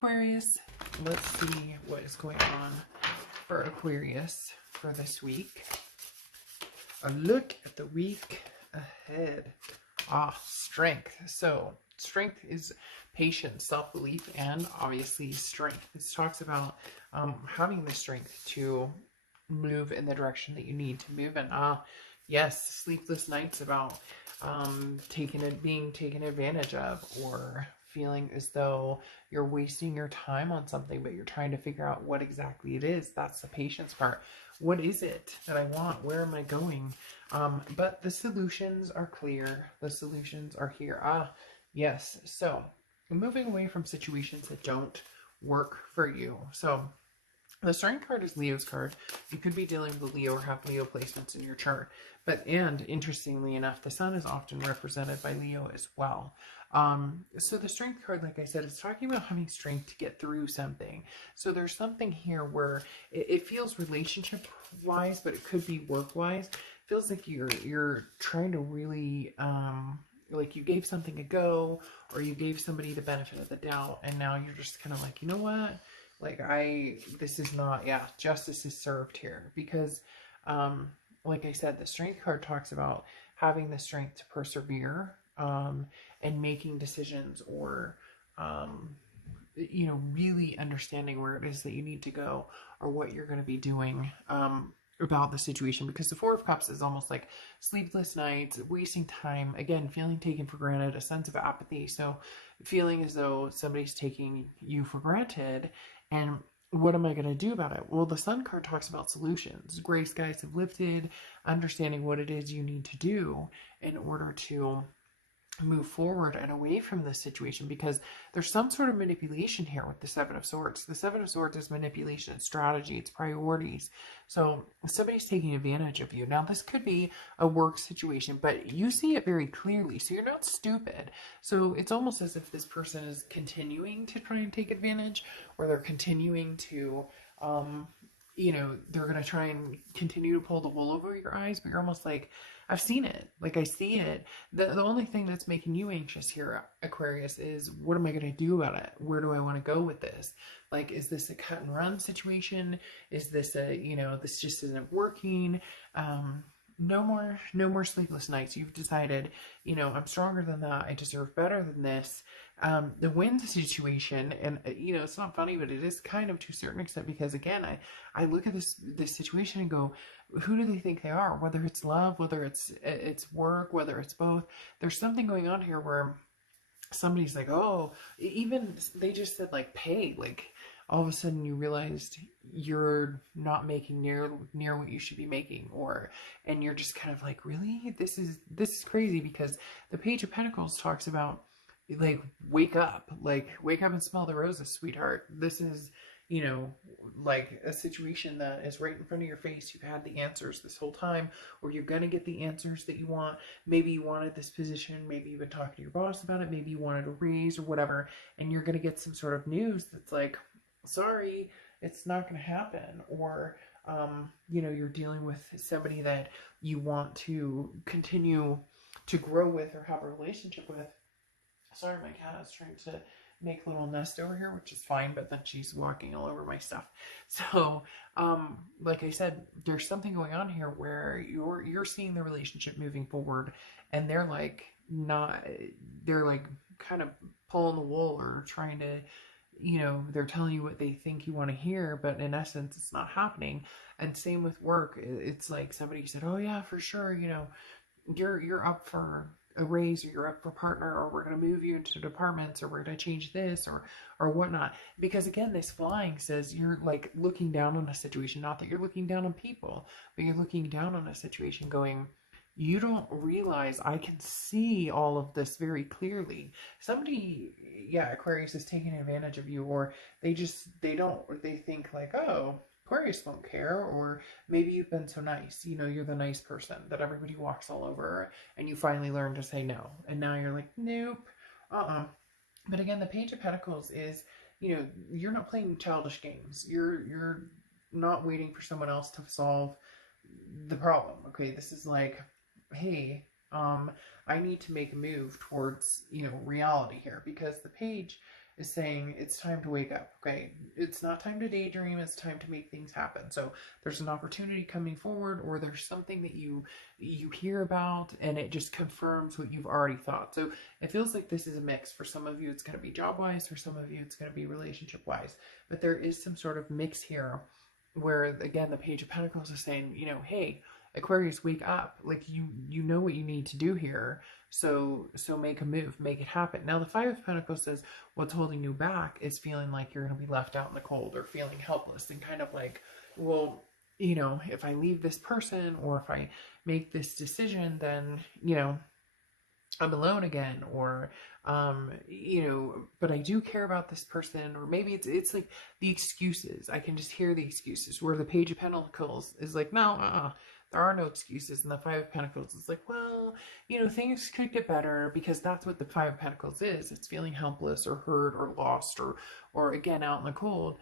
Aquarius, let's see what is going on for Aquarius for this week. A look at the week ahead. Strength. So, strength is patience, self-belief, and obviously strength. This talks about having the strength to move in the direction that you need to move in. Yes, sleepless nights about being taken advantage of, or feeling as though you're wasting your time on something, but you're trying to figure out what exactly it is. That's the patience part. What is it that I want? Where am I going? But the solutions are clear. The solutions are here. Yes. So moving away from situations that don't work for you. So the Strength card is Leo's card. You could be dealing with Leo or have Leo placements in your chart. And interestingly enough, the Sun is often represented by Leo as well. So the Strength card, like I said, is talking about having strength to get through something. So there's something here where it feels relationship-wise, but it could be work-wise. It feels like you're trying to really, like you gave something a go, or you gave somebody the benefit of the doubt, and now you're just kind of like, you know what? Like this is not, justice is served here. Because, like I said, the Strength card talks about having the strength to persevere, and making decisions, or, really understanding where it is that you need to go, or what you're going to be doing, about the situation. Because the Four of Cups is almost like sleepless nights, wasting time, again, feeling taken for granted, a sense of apathy. So feeling as though somebody's taking you for granted, and what am I going to do about it? Well, the Sun card talks about solutions. Gray skies have lifted, understanding what it is you need to do in order to move forward and away from this situation, because there's some sort of manipulation here with the Seven of Swords. The Seven of Swords is manipulation, it's strategy, it's priorities. So somebody's taking advantage of you. Now, this could be a work situation, but you see it very clearly, so you're not stupid. So it's almost as if this person is continuing to try and take advantage, or they're continuing to they're going to try and continue to pull the wool over your eyes, but you're almost like, I've seen it. Like, I see it. The only thing that's making you anxious here, Aquarius, is what am I going to do about it? Where do I want to go with this? Like, is this a cut and run situation? Is this this just isn't working? No more sleepless nights. You've decided, I'm stronger than that. I deserve better than this. The wind situation, and it's not funny, but it is kind of to a certain extent, because again, I look at this situation and go, who do they think they are? Whether it's love, whether it's work, whether it's both. There's something going on here where somebody's like, oh, even they just said like pay, like all of a sudden you realized you're not making near what you should be making, and you're just kind of like, really, this is crazy. Because the Page of Pentacles talks about, like, wake up and smell the roses, sweetheart. This is, like a situation that is right in front of your face. You've had the answers this whole time, or you're going to get the answers that you want. Maybe you wanted this position. Maybe you've been talking to your boss about it. Maybe you wanted a raise or whatever, and you're going to get some sort of news that's like, sorry, it's not going to happen. Or, you're dealing with somebody that you want to continue to grow with or have a relationship with. Sorry, my cat is trying to make a little nest over here, which is fine, but then she's walking all over my stuff. So, like I said, there's something going on here where you're seeing the relationship moving forward, and they're like kind of pulling the wool, or trying to, they're telling you what they think you want to hear, but in essence, it's not happening. And same with work. It's like somebody said, oh yeah, for sure, you're up for a raise, or you're up for partner, or we're going to move you into departments, or we're going to change this, or whatnot. Because again, this flying says you're like looking down on a situation. Not that you're looking down on people, but you're looking down on a situation going, you don't realize I can see all of this very clearly. Somebody, Aquarius, is taking advantage of you, or they think like, oh, Aquarius won't care, or maybe you've been so nice, you're the nice person that everybody walks all over, and you finally learn to say no, and now you're like, nope, But again, the Page of Pentacles is, you're not playing childish games. You're not waiting for someone else to solve the problem. Okay, this is like, hey, I need to make a move towards, reality here, because the Page is saying it's time to wake up. Okay, it's not time to daydream, it's time to make things happen. So there's an opportunity coming forward, or there's something that you hear about and it just confirms what you've already thought. So it feels like this is a mix. For some of you it's going to be job wise, for some of you it's going to be relationship wise, but there is some sort of mix here where, again, the Page of Pentacles is saying, hey, Aquarius, wake up. Like, you know what you need to do here. So make a move, make it happen. Now the Five of Pentacles says what's holding you back is feeling like you're going to be left out in the cold, or feeling helpless, and kind of like, well, if I leave this person, or if I make this decision, then, I'm alone again, or, but I do care about this person, or maybe it's like the excuses. I can just hear the excuses, where the Page of Pentacles is like, no, there are no excuses. And the Five of Pentacles is like, well, things could get better, because that's what the Five of Pentacles is. It's feeling helpless or hurt or lost, or again, out in the cold.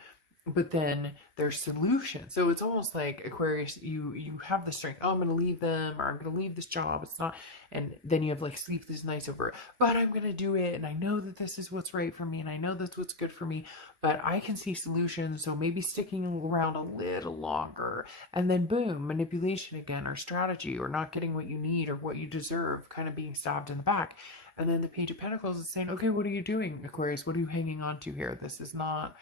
But then there's solutions. So it's almost like, Aquarius, you have the strength. Oh, I'm going to leave them, or I'm going to leave this job. It's not, and then you have like sleepless nights over it. But I'm going to do it, and I know that this is what's right for me, and I know that's what's good for me. But I can see solutions. So maybe sticking around a little longer, and then boom, manipulation again, or strategy, or not getting what you need or what you deserve, kind of being stabbed in the back. And then the Page of Pentacles is saying, okay, what are you doing, Aquarius? What are you hanging on to here? This is not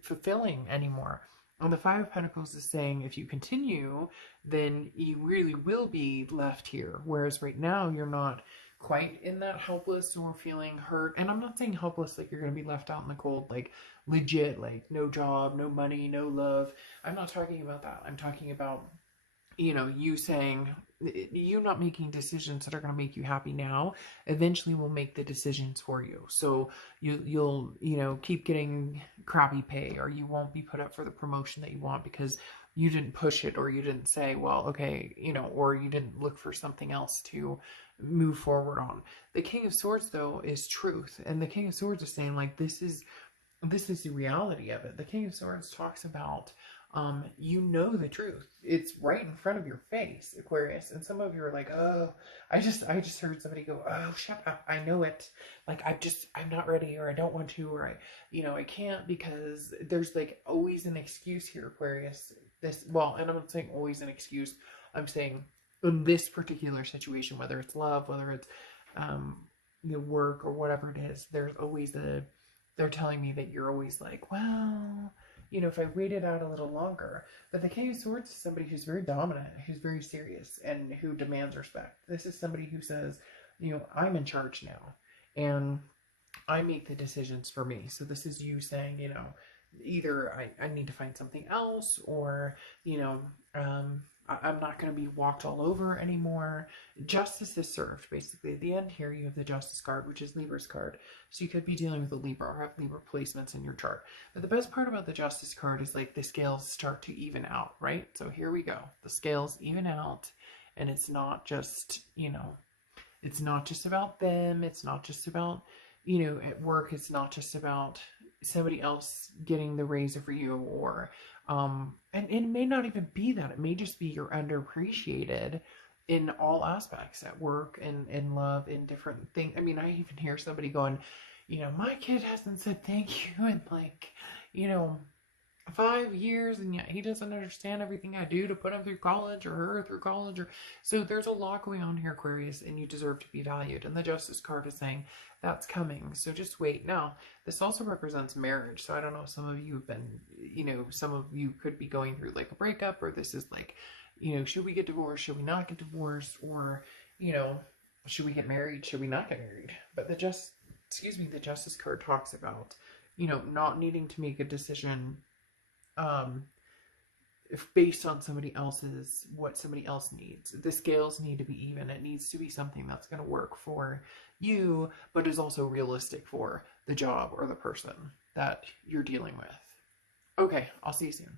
fulfilling anymore. And the Five of Pentacles is saying, if you continue, then you really will be left here. Whereas right now, you're not quite in that helpless or feeling hurt. And I'm not saying helpless like you're going to be left out in the cold, like legit, like no job, no money, no love. I'm not talking about that. I'm talking about, you saying, you not making decisions that are going to make you happy now, eventually will make the decisions for you. So you'll keep getting crappy pay, or you won't be put up for the promotion that you want because you didn't push it, or you didn't say, well, okay, or you didn't look for something else to move forward on. The King of Swords, though, is truth. And the King of Swords is saying, like, this is the reality of it. The King of Swords talks about, the truth. It's right in front of your face, Aquarius. And some of you are like, oh, I just heard somebody go, oh, shut up. I know it. Like, I'm not ready, or I don't want to, or I can't, because there's like always an excuse here, Aquarius. And I'm not saying always an excuse. I'm saying in this particular situation, whether it's love, whether it's, work, or whatever it is, there's always they're telling me that you're always like, well, if I waited out a little longer. But the King of Swords is somebody who's very dominant, who's very serious, and who demands respect. This is somebody who says, I'm in charge now, and I make the decisions for me. So this is you saying, either I need to find something else, or, I'm not going to be walked all over anymore. Justice is served, basically. At the end here, you have the Justice card, which is Libra's card. So you could be dealing with a Libra, or have Libra placements in your chart. But the best part about the Justice card is, like, the scales start to even out, right? So here we go. The scales even out, and it's not just, it's not just about them. It's not just about, at work. It's not just about somebody else getting the raise over you, or and it may not even be that. It may just be you're underappreciated in all aspects, at work and in love, in different things. I mean, I even hear somebody going, my kid hasn't said thank you in 5 years, and yet he doesn't understand everything I do to put him through college, or her through college, or so there's a lot going on here, Aquarius, and you deserve to be valued. And the Justice card is saying that's coming, so just wait. Now, this also represents marriage, so I don't know if some of you have been, some of you could be going through like a breakup, or this is like, should we get divorced, should we not get divorced, or, should we get married, should we not get married? But the Justice card talks about, not needing to make a decision if based on what somebody else needs. The scales need to be even. It needs to be something that's going to work for you, but is also realistic for the job or the person that you're dealing with. Okay, I'll see you soon.